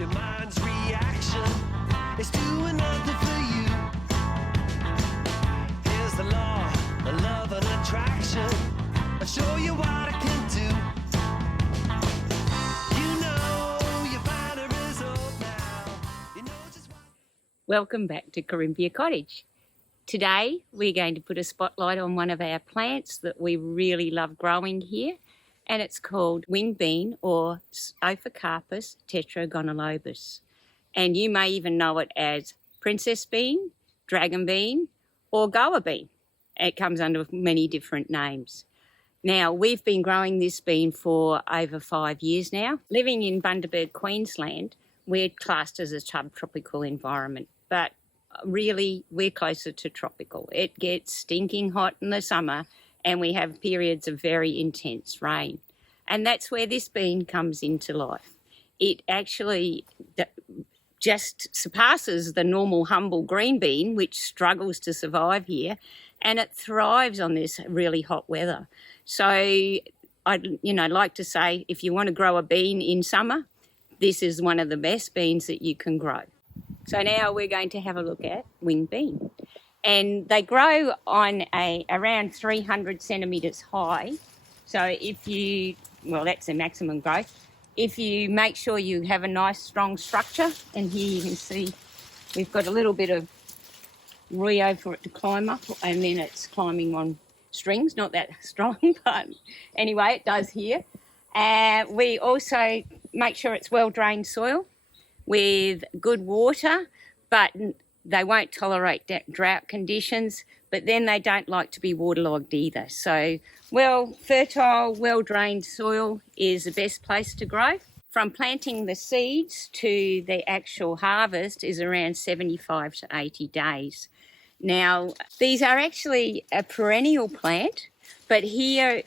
your mind's reaction is doing nothing for you. Here's the law of love and attraction. I'll show you what I can do. You know you find a result now. You know just what... Welcome back to Corymbia Cottage. Today we're going to put a spotlight on one of our plants that we really love growing here, and it's called wing bean or Ophicarpus tetragonalobus. And you may even know it as princess bean, dragon bean or goa bean. It comes under many different names. Now, we've been growing this bean for over 5 years now. Living in Bundaberg, Queensland, we're classed as a subtropical environment, but really we're closer to tropical. It gets stinking hot in the summer and we have periods of very intense rain. And that's where this bean comes into life. It actually just surpasses the normal humble green bean, which struggles to survive here, and it thrives on this really hot weather. So I'd like to say, if you want to grow a bean in summer, this is one of the best beans that you can grow. So now we're going to have a look at wing bean. And they grow on around 300 centimetres high. So that's the maximum growth. If you make sure you have a nice strong structure, and here you can see we've got a little bit of Rio for it to climb up, and then it's climbing on strings, not that strong, but anyway, it does here. We also make sure it's well-drained soil with good water, but they won't tolerate drought conditions, but then they don't like to be waterlogged either. So, fertile, well-drained soil is the best place to grow. From planting the seeds to the actual harvest is around 75 to 80 days. Now, these are actually a perennial plant, but here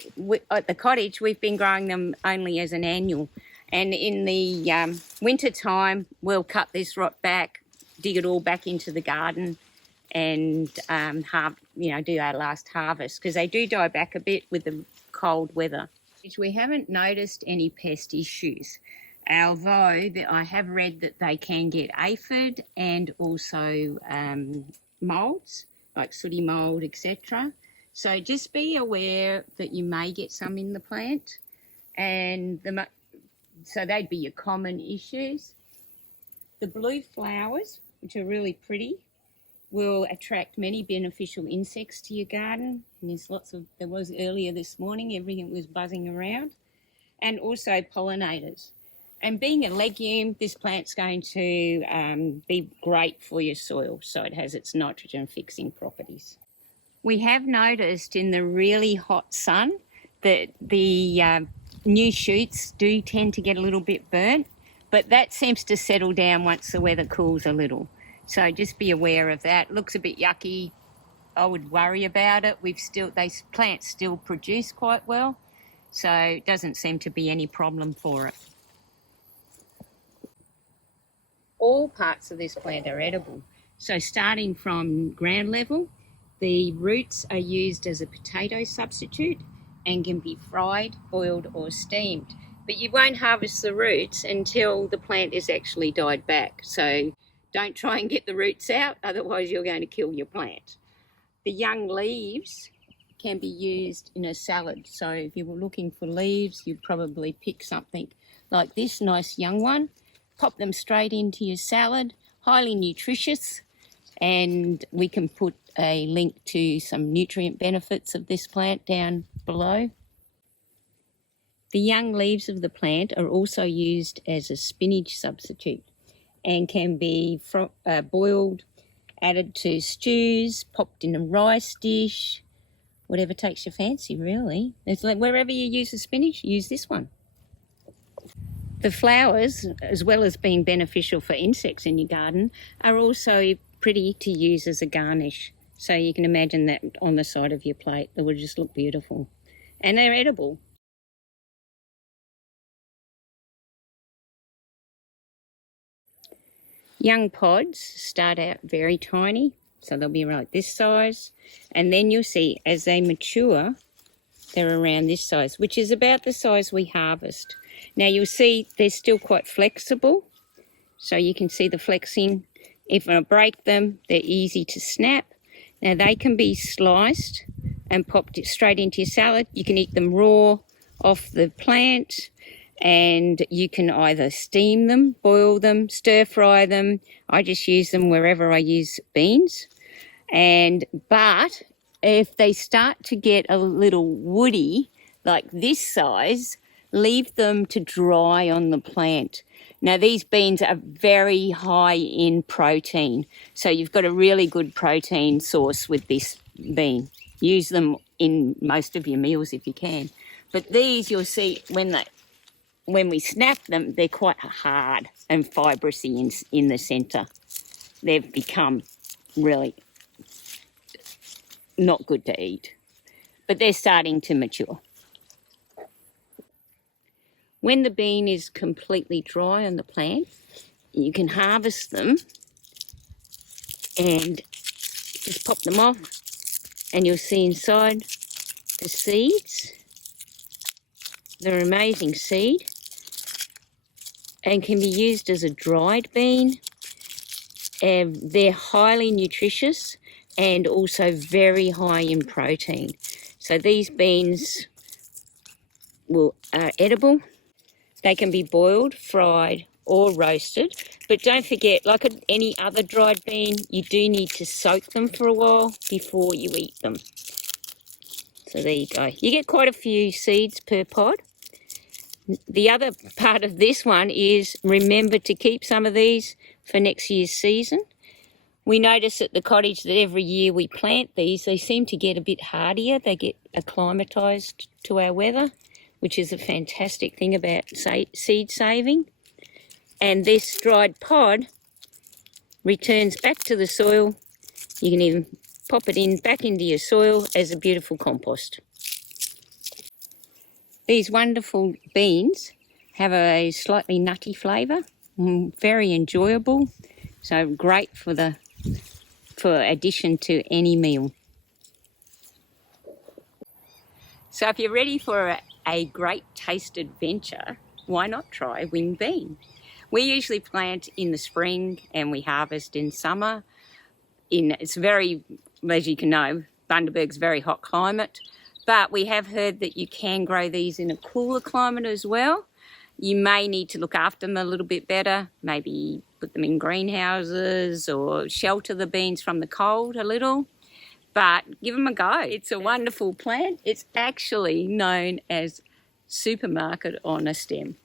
at the cottage, we've been growing them only as an annual. And in the winter time, we'll cut this rot back, dig it all back into the garden, and do our last harvest, because they do die back a bit with the cold weather. We haven't noticed any pest issues, although I have read that they can get aphid and also moulds, like sooty mould, etc. So just be aware that you may get some in the plant, and so they'd be your common issues. The blue flowers, which are really pretty, will attract many beneficial insects to your garden. And there was earlier this morning, everything was buzzing around, and also pollinators. And being a legume, this plant's going to be great for your soil, so it has its nitrogen fixing properties. We have noticed in the really hot sun that the new shoots do tend to get a little bit burnt, but that seems to settle down once the weather cools a little. So just be aware of that. It looks a bit yucky. I would worry about it. These plants still produce quite well, so it doesn't seem to be any problem for it. All parts of this plant are edible. So starting from ground level, the roots are used as a potato substitute and can be fried, boiled or steamed. But you won't harvest the roots until the plant is actually died back. So don't try and get the roots out, otherwise you're going to kill your plant. The young leaves can be used in a salad. So if you were looking for leaves, you'd probably pick something like this nice young one, pop them straight into your salad, highly nutritious, and we can put a link to some nutrient benefits of this plant down below. The young leaves of the plant are also used as a spinach substitute and can be boiled, added to stews, popped in a rice dish, whatever takes your fancy really. It's like wherever you use the spinach, use this one. The flowers, as well as being beneficial for insects in your garden, are also pretty to use as a garnish. So you can imagine that on the side of your plate. They would just look beautiful. And they're edible. Young pods start out very tiny, so they'll be like this size. And then you'll see as they mature, they're around this size, which is about the size we harvest. Now you'll see they're still quite flexible. So you can see the flexing. If I break them, they're easy to snap. Now they can be sliced and popped straight into your salad. You can eat them raw off the plant, and you can either steam them, boil them, stir fry them. I just use them wherever I use beans. But if they start to get a little woody, like this size, leave them to dry on the plant. Now these beans are very high in protein, so you've got a really good protein source with this bean. Use them in most of your meals if you can. But these, you'll see when we snap them, they're quite hard and fibrousy in the centre. They've become really not good to eat, but they're starting to mature. When the bean is completely dry on the plant, you can harvest them and just pop them off, and you'll see inside the seeds. They're an amazing seed and can be used as a dried bean. They're highly nutritious and also very high in protein. So these beans are edible. They can be boiled, fried or roasted. But don't forget, like any other dried bean, you do need to soak them for a while before you eat them. So there you go. You get quite a few seeds per pod. The other part of this one is remember to keep some of these for next year's season. We notice at the cottage that every year we plant these, they seem to get a bit hardier. They get acclimatised to our weather, which is a fantastic thing about seed saving. And this dried pod returns back to the soil. You can even pop it back into your soil as a beautiful compost. These wonderful beans have a slightly nutty flavour, very enjoyable, so great for addition to any meal. So if you're ready for a great taste adventure, why not try wing bean? We usually plant in the spring and we harvest in summer. It's very, as you can know, Bundaberg's very hot climate, but we have heard that you can grow these in a cooler climate as well. You may need to look after them a little bit better, maybe put them in greenhouses or shelter the beans from the cold a little, but give them a go. It's a wonderful plant. It's actually known as supermarket on a stem.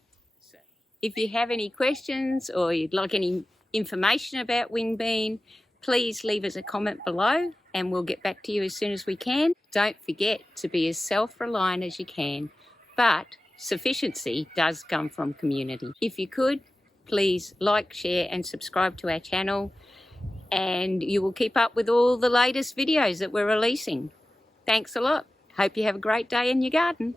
If you have any questions or you'd like any information about wing bean, please leave us a comment below and we'll get back to you as soon as we can. Don't forget to be as self-reliant as you can, but sufficiency does come from community. If you could, please like, share and subscribe to our channel, and you will keep up with all the latest videos that we're releasing. Thanks a lot. Hope you have a great day in your garden.